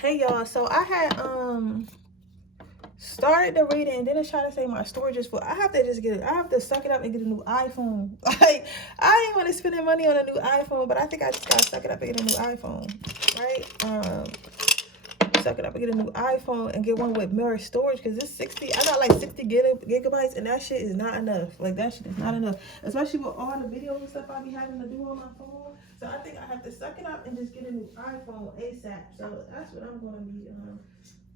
Hey y'all, so I had started the reading and then it's trying to say my storage is full. I have to just I have to suck it up and get a new iPhone. Like, I ain't want to spend money on a new iPhone, but I think I just gotta suck it up and get a new iPhone, right? Suck it up and get a new iPhone and get one with mirror storage, because this 60, I got like 60 gigabytes and that shit is not enough. Like, that shit is not enough, especially with all the videos and stuff I be having to do on my phone. So I think I have to suck it up and just get a new iPhone ASAP. So that's what I'm gonna be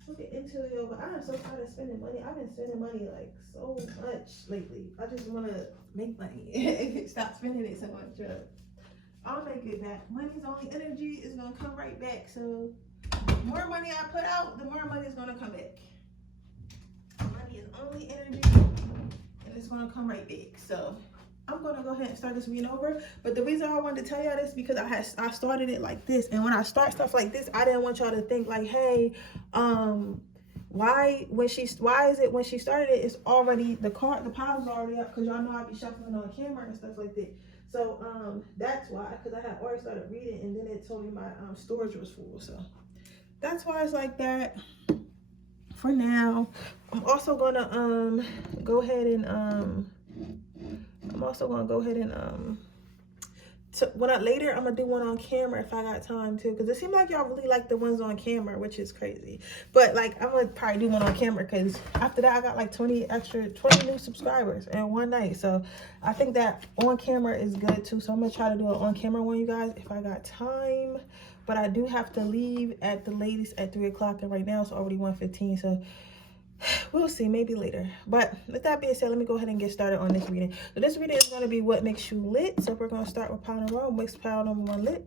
looking into, yo. But I am so tired of spending money. I've been spending money like so much lately. I just want to make money. Stop spending it so much. I'll make it back. Money's only energy, is gonna come right back. So the more money I put out, the more money is gonna come back. Money is only energy, and it's gonna come right back. So I'm gonna go ahead and start this reading over. But the reason I wanted to tell y'all this because I started it like this, and when I start stuff like this, I didn't want y'all to think like, hey, why is it when she started it, it's already the pile's already up, because y'all know I be shuffling on camera and stuff like that. So that's why, because I had already started reading and then it told me my storage was full. So that's why it's like that for now. I'm also gonna go ahead and later I'm gonna do one on camera if I got time too, because it seems like y'all really like the ones on camera, which is crazy. But like, I'm gonna probably do one on camera because after that I got like 20 new subscribers in one night. So I think that on camera is good too. So I'm gonna try to do an on camera one, you guys, if I got time. But I do have to leave at the latest at 3 o'clock, and right now it's already 1:15. So we'll see, maybe later. But with that being said, let me go ahead and get started on this reading. So this reading is going to be what makes you lit. So we're going to start with pile number 1. Mixed pile number 1, lit.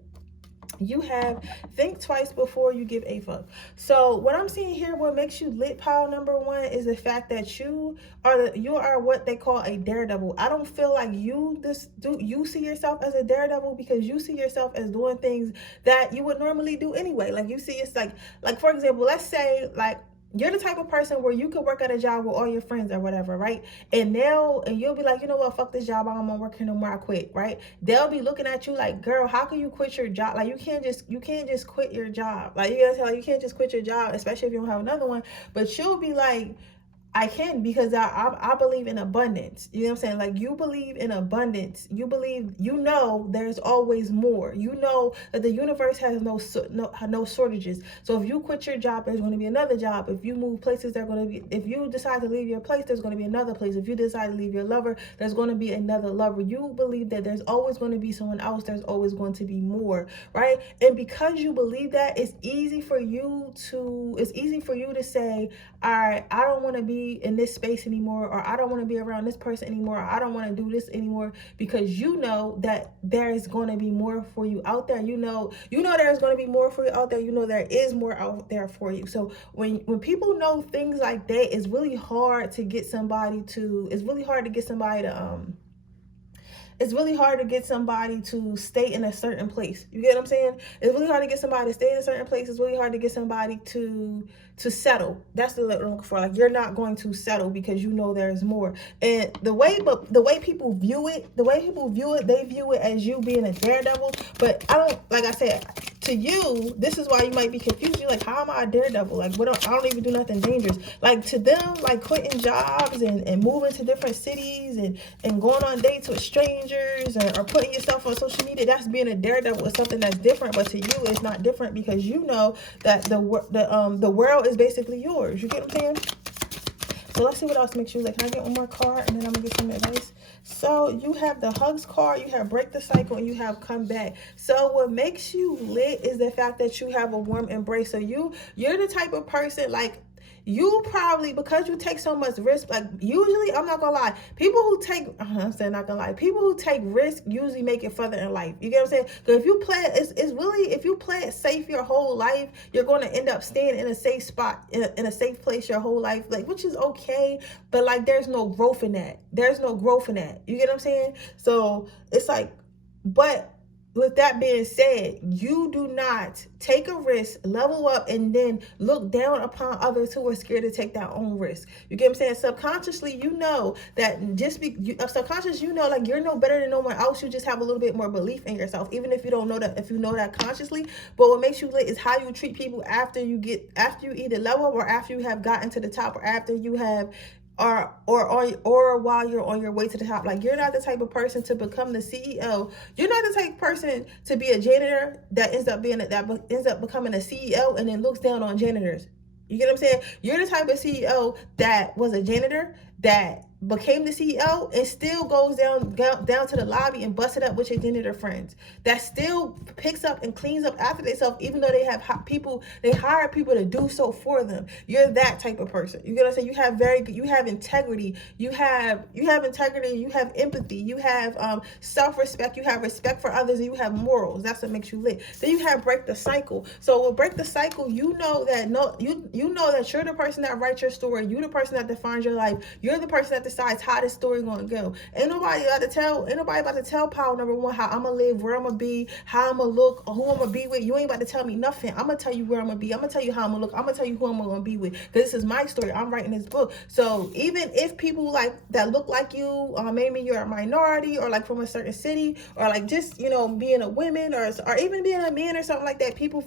You have think twice before you give a fuck. So what I'm seeing here, what makes you lit, pile number 1, is the fact that you are what they call a daredevil. I don't feel like you see yourself as a daredevil, because you see yourself as doing things that you would normally do anyway. Like, you see it's like for example, let's say like you're the type of person where you could work at a job with all your friends or whatever, right? And you'll be like, you know what, fuck this job, I don't want to work here no more, I quit, right? They'll be looking at you like, girl, how can you quit your job? Like, you can't just quit your job. Like, you can't just quit your job, especially if you don't have another one. But you'll be like, I can, because I believe in abundance. You know what I'm saying? Like, you believe in abundance. You believe, there's always more. You know that the universe has no shortages. So if you quit your job, there's going to be another job. If you move places, if you decide to leave your place, there's going to be another place. If you decide to leave your lover, there's going to be another lover. You believe that there's always going to be someone else. There's always going to be more, right? And because you believe that, it's easy for you to say, all right, I don't want to be in this space anymore, or I don't want to be around this person anymore, or I don't want to do this anymore, because you know that there's going to be more for you out there. You know there's going to be more for you out there. You know there is more out there for you. So when people know things like that, it's really hard to get somebody to stay in a certain place. You get what I'm saying? It's really hard to get somebody to stay in a certain place. It's really hard to get somebody to settle. That's the word I'm looking for. Like, you're not going to settle because you know there's more. And the way people view it, they view it as you being a daredevil. But like I said, to you, this is why you might be confused. You're like, how am I a daredevil? Like, I don't even do nothing dangerous. Like, to them, like quitting jobs and moving to different cities and going on dates with strangers or putting yourself on social media, that's being a daredevil. It's something that's different. But to you, it's not different, because you know that the world is basically yours. You get what I'm saying? So let's see what else makes you lit. Can I get one more card and then I'm gonna get some advice? So you have the hugs card, you have break the cycle, and you have come back. So what makes you lit is the fact that you have a warm embrace. So you're the type of person, like, you probably, because you take so much risk, like, usually, I'm not gonna lie, people who take risk usually make it further in life. You get what I'm saying? Because if you play if you play it safe your whole life, you're going to end up staying in a safe spot, in a safe place your whole life, like, which is okay, but like, there's no growth in that. You get what I'm saying? So it's like, but with that being said, you do not take a risk, level up, and then look down upon others who are scared to take their own risk. You get what I'm saying? Subconsciously, you know that subconscious, you know, like you're no better than no one else. You just have a little bit more belief in yourself, even if you don't know that, if you know that consciously. But what makes you lit is how you treat people after you either level up, or after you have gotten to the top, or after you have or while you're on your way to the top. Like, you're not the type of person to become the CEO. You're not the type of person to be a janitor that ends up becoming a CEO and then looks down on janitors. You get what I'm saying? You're the type of CEO that was a janitor that became the CEO and still goes down to the lobby and busts it up with your janitor friends. That still picks up and cleans up after themselves, even though they hire people to do so for them. You're that type of person. You get what I'm saying? You have integrity. You have integrity. You have empathy. You have self-respect. You have respect for others, and you have morals. That's what makes you lit. Then you have break the cycle. So with break the cycle, you know that you know that you're the person that writes your story. You're the person that defines your life. You're the person that decides how this story gonna go. Ain't nobody about to tell Power Number One how I'm gonna live, where I'm gonna be, how I'm gonna look, or who I'm gonna be with. You ain't about to tell me nothing. I'm gonna tell you where I'm gonna be. I'm gonna tell you how I'm gonna look. I'm gonna tell you who I'm gonna be with. Because this is my story. I'm writing this book. So even if people like that look like you, maybe you're a minority, or like from a certain city, or like just, you know, being a woman, or even being a man or something like that, people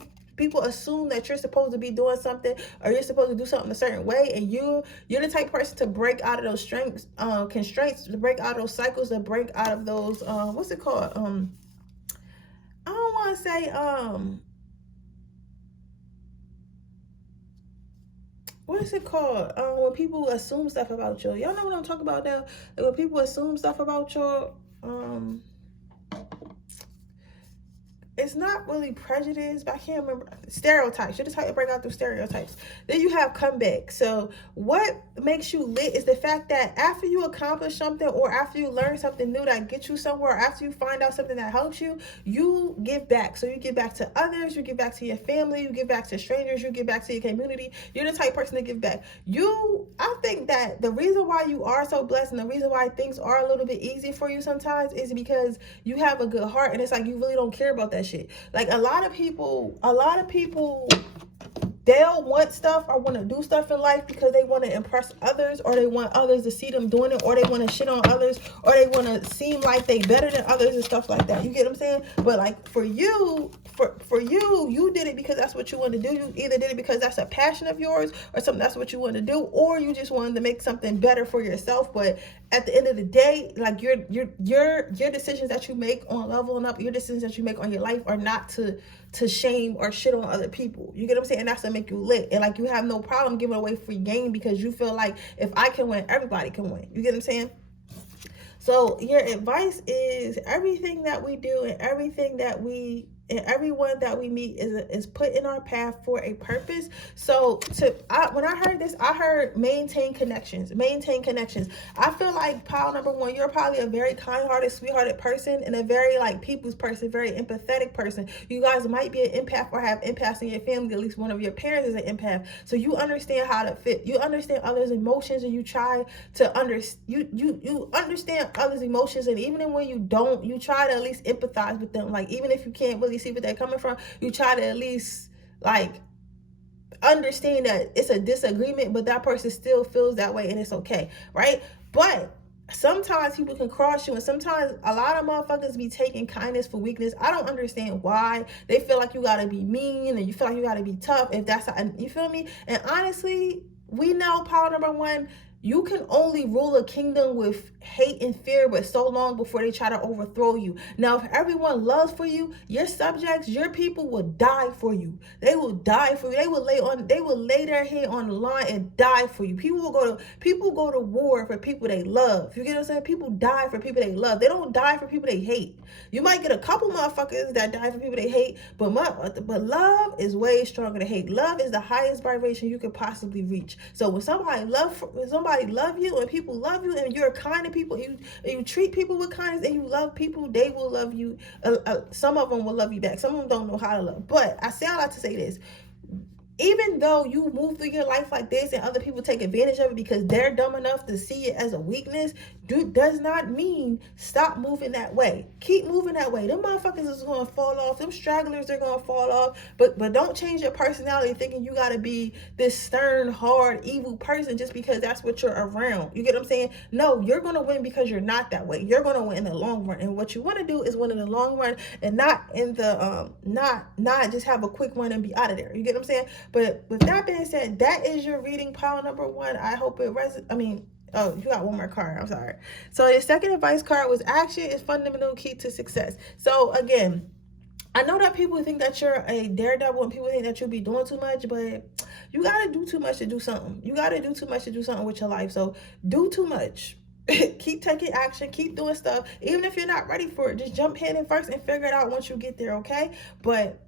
assume that you're supposed to be doing something, or you're supposed to do something a certain way, and you're the type of person to break out of those constraints, to break out of those cycles, to break out of those what's it called? I don't want to say what is it called? When people assume stuff about you. Y'all know what I'm talking about now? Like, when people assume stuff about you, it's not really prejudice, but I can't remember. Stereotypes. You're just how to break out through stereotypes. Then you have comeback. So what makes you lit is the fact that after you accomplish something, or after you learn something new that gets you somewhere, or after you find out something that helps you, you give back. So you give back to others, you give back to your family, you give back to strangers, you give back to your community. You're the type of person to give back. I think that the reason why you are so blessed, and the reason why things are a little bit easy for you sometimes, is because you have a good heart, and it's like you really don't care about that shit. Like, a lot of people they'll want stuff or want to do stuff in life because they want to impress others, or they want others to see them doing it, or they want to shit on others, or they want to seem like they better than others and stuff like that. You get what I'm saying? But like, for you, you did it because that's what you want to do. You either did it because that's a passion of yours, or something that's what you want to do, or you just wanted to make something better for yourself. But at the end of the day, like, your decisions that you make on leveling up, your decisions that you make on your life, are not to shame or shit on other people. You get what I'm saying? And that's to make you lit. And like, you have no problem giving away free game, because you feel like, if I can win, everybody can win. You get what I'm saying? So your advice is, everything that we do and everything that and everyone that we meet is put in our path for a purpose. So when I heard this, I heard maintain connections. I feel like, Power Number One, you're probably a very kind-hearted, sweethearted person, and a very like people's person, very empathetic person. You guys might be an empath, or have empaths in your family. At least one of your parents is an empath. So you understand how to fit. You understand others' emotions, and you try to you understand others' emotions, and even when you don't, you try to at least empathize with them. Like, even if you can't really see where they're coming from, you try to at least like understand that it's a disagreement, but that person still feels that way, and it's okay, right? But sometimes people can cross you, and sometimes a lot of motherfuckers be taking kindness for weakness. I don't understand why. They feel like you gotta be mean, and you feel like you gotta be tough, if that's how, you feel me? And honestly, we know, Power Number One, you can only rule a kingdom with hate and fear, but so long before they try to overthrow you. Now, if everyone loves for you, your subjects, your people will die for you. They will die for you. They will lay their head on the line and die for you. People go to war for people they love. You get what I'm saying? People die for people they love. They don't die for people they hate. You might get a couple motherfuckers that die for people they hate, but love is way stronger than hate. Love is the highest vibration you could possibly reach. So when somebody love you, and people love you, and you're kind to people, you treat people with kindness, and you love people, they will love you. Some of them will love you back. Some of them don't know how to love. But I say all that to say this: even though you move through your life like this and other people take advantage of it because they're dumb enough to see it as a weakness, does not mean stop moving that way. Keep moving that way. Them motherfuckers is going to fall off. Them stragglers are going to fall off. But don't change your personality thinking you got to be this stern, hard, evil person just because that's what you're around. You get what I'm saying? No, you're going to win because you're not that way. You're going to win in the long run. And what you want to do is win in the long run and not in the, not just have a quick win and be out of there. You get what I'm saying? But with that being said, that is your reading pile number 1. I hope it oh, you got one more card. I'm sorry. So your second advice card was action is fundamental key to success. So again, I know that people think that you're a daredevil and people think that you'll be doing too much, but you got to do too much to do something. You got to do too much to do something with your life. So do too much. Keep taking action. Keep doing stuff. Even if you're not ready for it, just jump head in first and figure it out once you get there, okay? But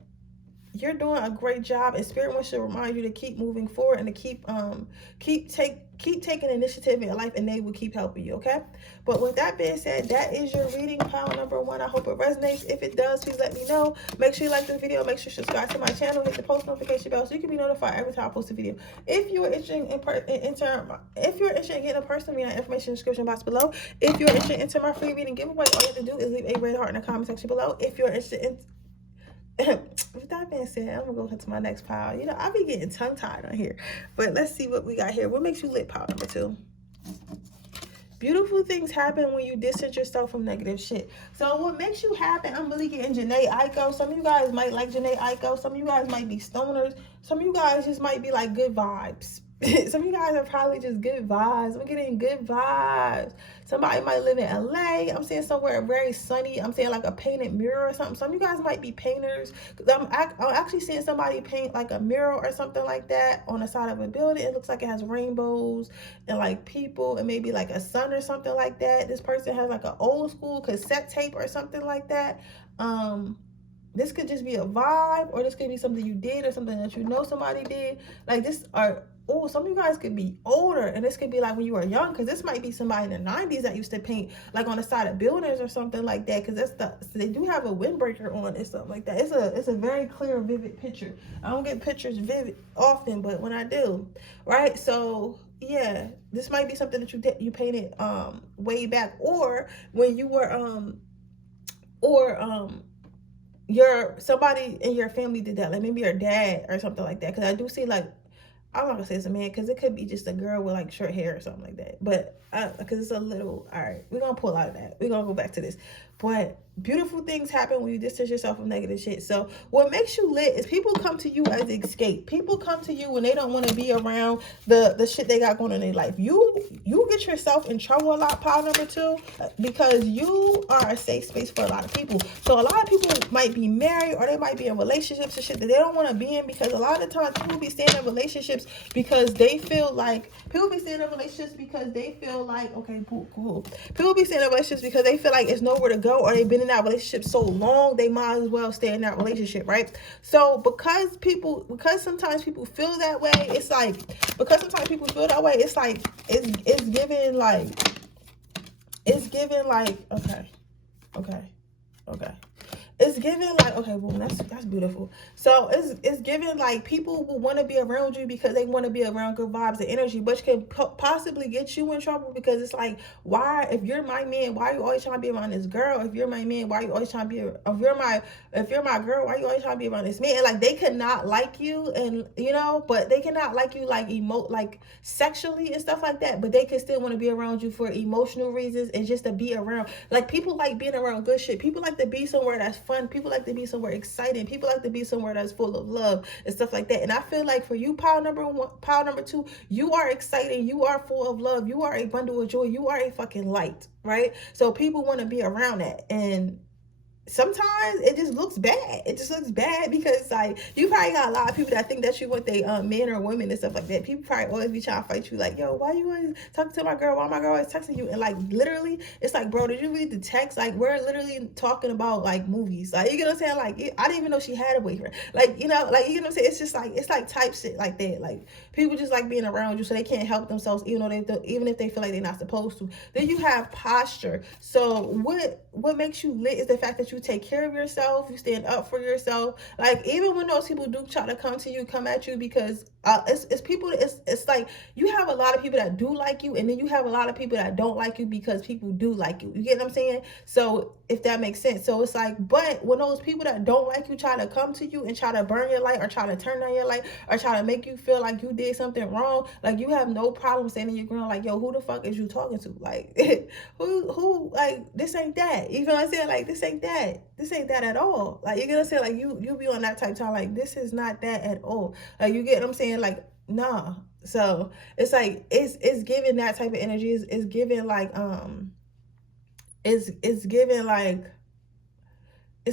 you're doing a great job, and Spirit wants to remind you to keep moving forward and to keep taking initiative in your life, and they will keep helping you, okay? But with that being said, that is your reading pile number 1. I hope it resonates. If it does, please let me know. Make sure you like the video. Make sure you subscribe to my channel. Hit the post notification bell so you can be notified every time I post a video. If you're interested in getting a personal reading, information in the description box below. If you're interested in my free reading giveaway, all you have to do is leave a red heart in the comment section below. If you're interested in with that being said, I'm gonna go to my next pile. You know, I'll be getting tongue tied on here, but let's see what we got here. What makes you lit? Pile number 2. Beautiful things happen when you distance yourself from negative shit. So what makes you happy? I'm really getting Janae Aiko. Some of you guys might like Janae Aiko. Some of you guys might be stoners. Some of you guys just might be like good vibes. Some of you guys are probably just good vibes. I'm getting good vibes. Somebody might live in LA. I'm saying somewhere very sunny. I'm saying like a painted mirror or something. Some of you guys might be painters. I'm actually seeing somebody paint like a mural or something like that on the side of a building. It looks like it has rainbows and like people and maybe like a sun or something like that. This person has like an old school cassette tape or something like that. This could just be a vibe, or this could be something you did or something that you know somebody did. Like this are, oh, some of you guys could be older, and this could be like when you were young, because this might be somebody in the 90s that used to paint like on the side of buildings or something like that, because they do have a windbreaker on and stuff like that. It's a very clear, vivid picture. I don't get pictures vivid often, but when I do, right? So yeah, this might be something that you painted way back, or when you were somebody in your family did that, like maybe your dad or something like that. Because I do see, like, I'm not gonna say it's a man, because it could be just a girl with like short hair or something like that. But because it's a little, all right, we're gonna pull out of that. We're gonna go back to this. But beautiful things happen when you distance yourself from negative shit. So what makes you lit is people come to you as escape. People come to you when they don't want to be around the shit they got going on in their life. You get yourself in trouble a lot, pile number 2, because you are a safe space for a lot of people. So a lot of people might be married, or they might be in relationships and shit that they don't want to be in, because a lot of the time people be staying in relationships because they feel like, okay, cool. People be staying in relationships because they feel like it's nowhere to go, or they've been in that relationship so long, they might as well stay in that relationship, right? So because sometimes people feel that way, it's like, it's giving like, okay. It's giving like, okay, boom, that's beautiful. So it's giving like people will want to be around you because they want to be around good vibes and energy, which can possibly get you in trouble, because it's like, why, if you're my man, why are you always trying to be around this girl? If you're my man, why are you always trying to be, if you're my girl, why are you always trying to be around this man? And like, they could not like you, and you know, but they cannot like you like like sexually and stuff like that, but they can still want to be around you for emotional reasons and just to be around. Like, people like being around good shit. People like to be somewhere that's fun. People like to be somewhere exciting. People like to be somewhere that's full of love and stuff like that. And I feel like for you, pile number 2, you are exciting. You are full of love. You are a bundle of joy. You are a fucking light, right? So people want to be around that. And sometimes it just looks bad. It just looks bad because, like, you probably got a lot of people that think that you want they men or women and stuff like that. People probably always be trying to fight you, like, yo, why you always talking to my girl? Why my girl always texting you? And like, literally, it's like, bro, did you read the text? Like, we're literally talking about like movies. Like, you get what I'm saying? Like, I didn't even know she had a boyfriend. Like, you know, like, you get what I'm saying? It's just like, it's like type shit like that. Like, people just like being around you so they can't help themselves, even if they feel like they're not supposed to. Then you have posture. So what makes you lit is the fact that that you take care of yourself, you stand up for yourself. Like, even when those people do try to come to you, come at you, because it's people, it's like you have a lot of people that do like you, and then you have a lot of people that don't like you because people do like you. You get what I'm saying? So if that makes sense. So it's like, but when those people that don't like you try to come to you and try to burn your light, or try to turn on your light, or try to make you feel like you did something wrong, like, you have no problem standing your ground, like, yo, who the fuck is you talking to? Like, who, like, this ain't that. You know what I'm saying? Like, this ain't that at all. Like, you get what I'm saying? Like, you be on that type of time, like, this is not that at all. Like, you get what I'm saying? Like, nah. So it's like, it's giving that type of energy. It's giving like, it's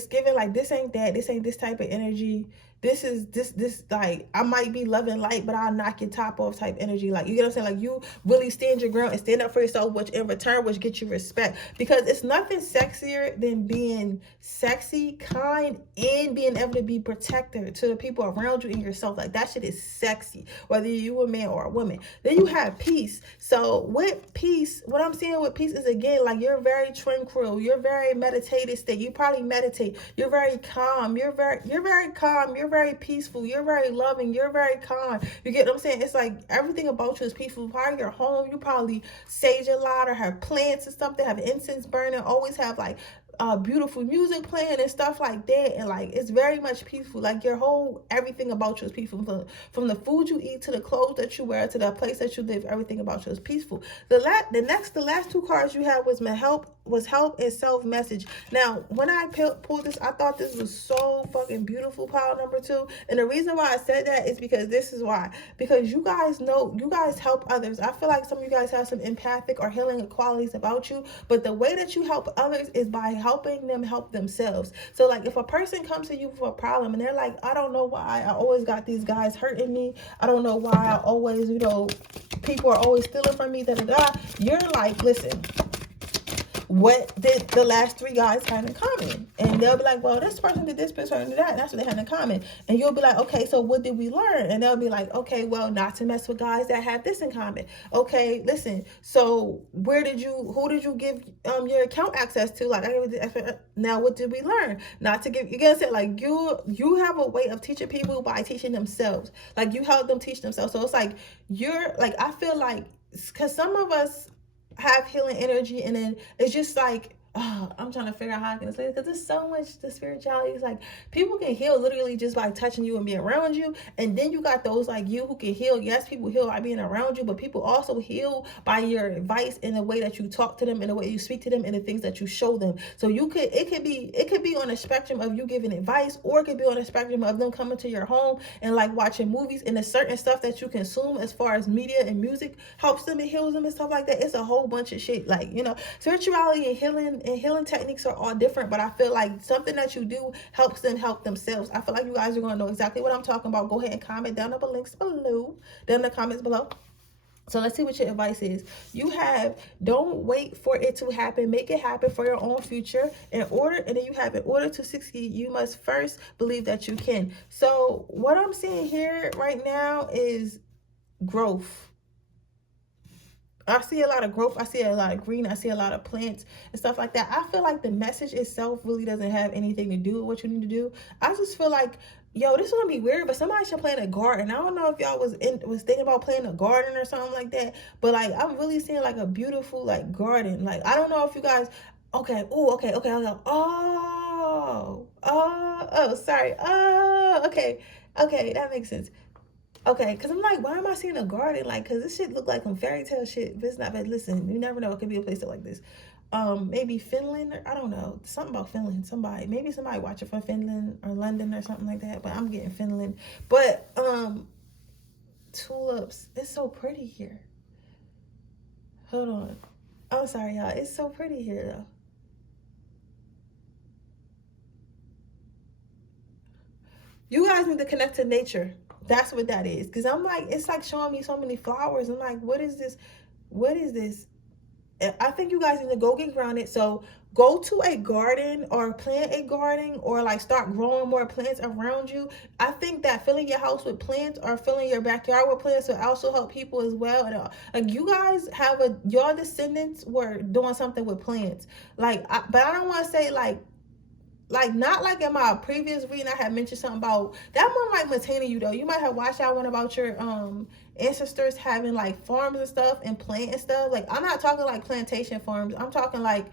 giving like, this ain't that. This ain't this type of energy. This is this like, I might be loving light, but I'll knock your top off type energy. Like, you get what I'm saying? Like, you really stand your ground and stand up for yourself, which in return, which gets you respect. Because it's nothing sexier than being sexy, kind, and being able to be protector to the people around you and yourself. Like, that shit is sexy, whether you a man or a woman. Then you have peace. So with peace, what I'm saying with peace is, again, like, you're very tranquil, you're very meditative state. You probably meditate. You're very calm. You're very calm. You're very peaceful. You're very loving. You're very calm. You get what I'm saying? It's like everything about you is peaceful. Part of your home, you probably sage a lot, or have plants and stuff that have incense burning. Always have like beautiful music playing and stuff like that, and like, it's very much peaceful. Like, your whole, everything about you is peaceful. From the food you eat, to the clothes that you wear, to the place that you live, everything about you is peaceful. The last two cards you had was help and self message. Now, when I pulled this, I thought this was so fucking beautiful, pile number 2. And the reason why I said that is because this is why. Because you guys know, you guys help others. I feel like some of you guys have some empathic or healing qualities about you, but the way that you help others is by helping them help themselves. So like, if a person comes to you for a problem and they're like, I don't know why I always got these guys hurting me, I don't know why I always, people are always stealing from me, you're like, listen, what did the last 3 guys have in common? And they'll be like, well, this person did this, person did that, and that's what they had in common. And you'll be like, okay, so what did we learn? And they'll be like, okay, well, not to mess with guys that have this in common. Okay, listen, so who did you give your account access to? Like, now what did we learn? Not to give, you get it? Like, you have a way of teaching people by teaching themselves. Like, you help them teach themselves. So it's like, you're like, I feel like, because some of us have healing energy, and then it's just like, I'm trying to figure out how I can say it, because there's so much, the spirituality is like, people can heal literally just by touching you and being around you. And then you got those like you who can heal. Yes, people heal by being around you, but people also heal by your advice, in the way that you talk to them, in the way you speak to them, and the things that you show them. So it could be on a spectrum of you giving advice, or it could be on a spectrum of them coming to your home and like watching movies, and the certain stuff that you consume as far as media and music helps them and heals them and stuff like that. It's a whole bunch of shit. Like, spirituality and healing techniques are all different, but I feel like something that you do helps them help themselves. I feel like you guys are going to know exactly what I'm talking about. Go ahead and comment down in the links below, down in the comments below. So let's see what your advice is. You have, don't wait for it to happen. Make it happen for your own future. And then you have, in order to succeed, you must first believe that you can. So what I'm seeing here right now is growth. I see a lot of growth. I see a lot of green. I see a lot of plants and stuff like that. I feel like the message itself really doesn't have anything to do with what you need to do. I just feel like, yo, this is gonna be weird, but somebody should plant a garden. I don't know if y'all was thinking about planting a garden or something like that, but like, I'm really seeing like a beautiful like garden. Like, I don't know if you guys, okay, oh, okay, I'll go, sorry, okay, that makes sense. Okay, because I'm like, why am I seeing a garden? Like, because this shit look like some fairy tale shit. But it's not. But listen, you never know. It could be a place like this. Maybe Finland, or I don't know. Something about Finland. Maybe somebody watching from Finland or London or something like that. But I'm getting Finland. But tulips. It's so pretty here. Hold on. I'm sorry, y'all. It's so pretty here, though. You guys need to connect to nature. That's what that is. Because I'm like, it's like showing me so many flowers. I'm like, what is this? What is this? I think you guys need to go get grounded. So go to a garden, or plant a garden, or like start growing more plants around you. I think that filling your house with plants, or filling your backyard with plants, will also help people as well. And, like, you guys have your descendants were doing something with plants. Like, but I don't want to say like, like, not like in my previous reading I had mentioned something about that one might maintain you though. You might have watched out one about your ancestors having like farms and stuff and plant and stuff. Like, I'm not talking like plantation farms. I'm talking like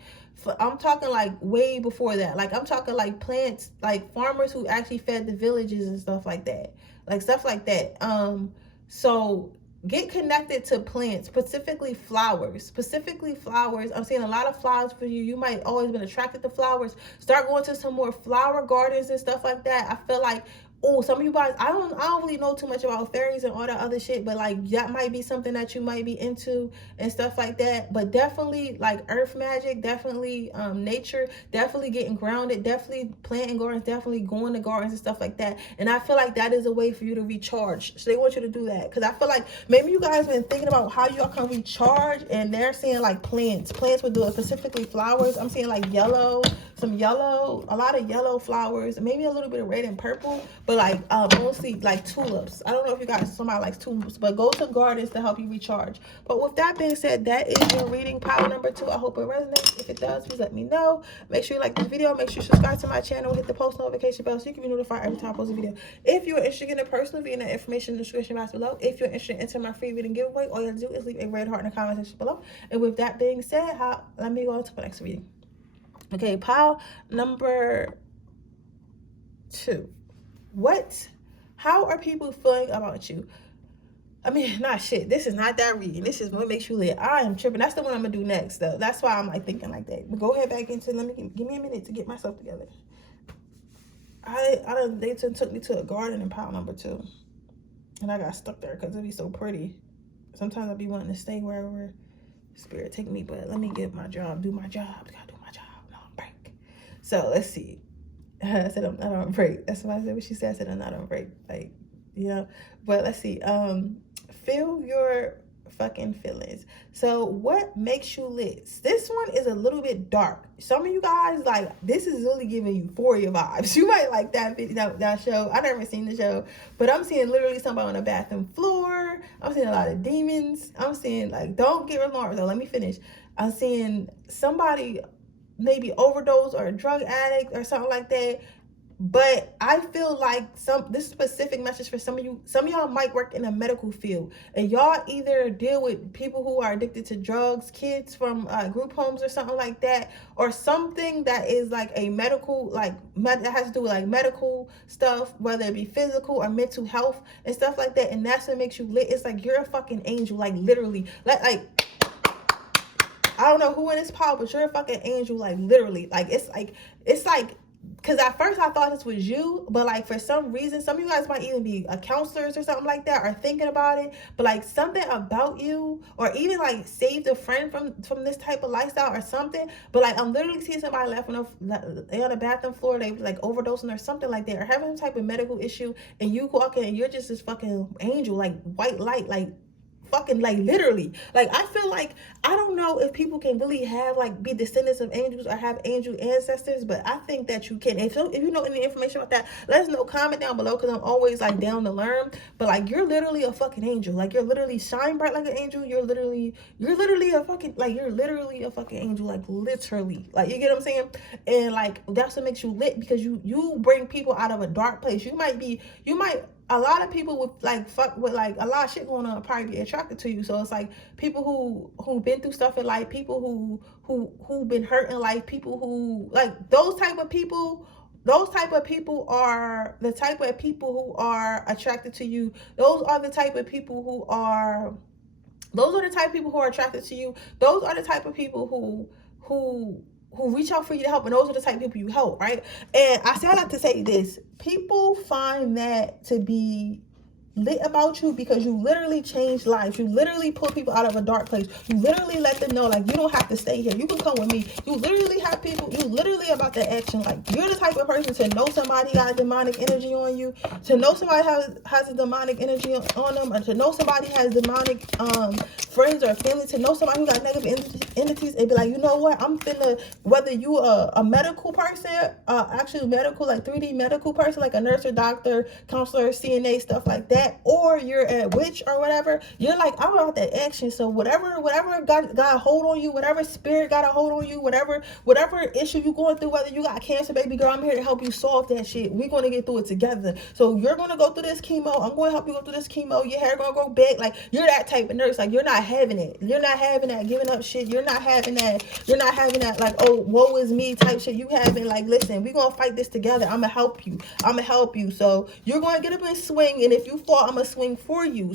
way before that. Like, I'm talking like plants, like farmers who actually fed the villages and stuff like that. Like stuff like that. So get connected to plants, specifically flowers. I'm seeing a lot of flowers for you. You might always been attracted to flowers. Start going to some more flower gardens and stuff like that. I feel like, oh, some of you guys, I don't really know too much about fairies and all that other shit, but like that might be something that you might be into and stuff like that. But definitely like earth magic, definitely nature, definitely getting grounded, definitely planting gardens, definitely going to gardens and stuff like that. And I feel like that is a way for you to recharge. So they want you to do that, because I feel like maybe you guys been thinking about how y'all can recharge, and they're saying like plants would do it, specifically flowers. I'm seeing like yellow, a lot of yellow flowers, maybe a little bit of red and purple, but like mostly like tulips. I don't know if you guys, somebody likes tulips, but go to gardens to help you recharge. But with that being said, that is your reading pile number 2. I hope it resonates. If it does, please let me know. Make sure you like this video. Make sure you subscribe to my channel. Hit the post notification bell so you can be notified every time I post a video. If you're interested in a personal reading, that information in the description box below. If you're interested in entering my free reading giveaway, all you have to do is leave a red heart in the comment section below. And with that being said, let me go on to the next reading. Okay, pile number 2. How are people feeling about you? I mean, not shit. This is not that reading. This is what makes you lit. I am tripping. That's the one I'm gonna do next, though. That's why I'm like thinking like that. But go ahead back into. Give me a minute to get myself together. They took me to a garden in pile number 2, and I got stuck there because it'd be so pretty. Sometimes I'd be wanting to stay wherever spirit take me, but let me get my job. Do my job. Gotta do my job. No break. So let's see. I said I'm not on break. That's what I said. What she said. I said I'm not on break. Like, you know. But let's see. Feel your fucking feelings. So what makes you lit? This one is a little bit dark. Some of you guys, like, this is really giving euphoria vibes. You might like that video, that show. I never seen the show, but I'm seeing literally somebody on the bathroom floor. I'm seeing a lot of demons. I'm seeing, like, don't get alarmed though. Let me finish. I'm seeing somebody maybe overdose or a drug addict or something like that. But I feel like this specific message for some of you. Some of y'all might work in a medical field, and y'all either deal with people who are addicted to drugs, kids from group homes or something like that, or something that is like a medical, like that has to do with like medical stuff, whether it be physical or mental health and stuff like that. And that's what makes you lit. It's like you're a fucking angel, like literally, like I don't know who in this pile, but you're a fucking angel, like literally. Like it's like. Because at first I thought this was you, but like for some reason, some of you guys might even be counselors or something like that, or thinking about it, but like something about you, or even like saved a friend from this type of lifestyle or something. But like I'm literally seeing somebody left on the bathroom floor, they like overdosing or something like that, or having some type of medical issue, and you walk in and you're just this fucking angel, like white light, like fucking like literally. Like I feel like, I don't know if people can really have like be descendants of angels or have angel ancestors, but I think that you can. If you know any information about that, let us know. Comment down below, because I'm always like down to learn. But like you're literally a fucking angel. Like you're literally shine bright like an angel. You're literally a fucking, like you're literally a fucking angel, like literally. Like you get what I'm saying? And like that's what makes you lit, because you bring people out of a dark place. You might a lot of people with like fuck with like a lot of shit going on probably be attracted to you. So it's like people who've been through stuff in life, people who've been hurt in life, people who like those type of people are the type of people who are attracted to you. Those are the type of people who are attracted to you. Those are the type of people who reach out for you to help, and those are the type of people you help, right? And I say I like to say this: people find that to be lit about you because you literally change lives. You literally pull people out of a dark place. You literally let them know, like, you don't have to stay here. You can come with me. You literally have people, you literally about that action. Like, you're the type of person to know somebody got demonic energy on you, to know somebody has a demonic energy on them, or to know somebody has demonic friends or family, to know somebody who got negative entities, and be like, you know what, I'm finna, whether you a medical person, actually medical, like 3D medical person, like a nurse or doctor, counselor, CNA, stuff like that, that, or you're at witch or whatever, you're like, I'm about that action. So whatever got a hold on you, whatever spirit got a hold on you, whatever issue you going through, whether you got cancer, baby girl, I'm here to help you solve that shit. We're going to get through it together. So you're going to go through this chemo. I'm going to help you go through this chemo. Your hair going to grow back. Like, you're that type of nurse. Like, you're not having it. You're not having that giving up shit. You're not having that. You're not having that, like, oh, woe is me type shit. You having, like, listen, we're going to fight this together. I'm going to help you. I'm going to help you. So you're going to get up and swing. And if you fall, I'm going to swing for you.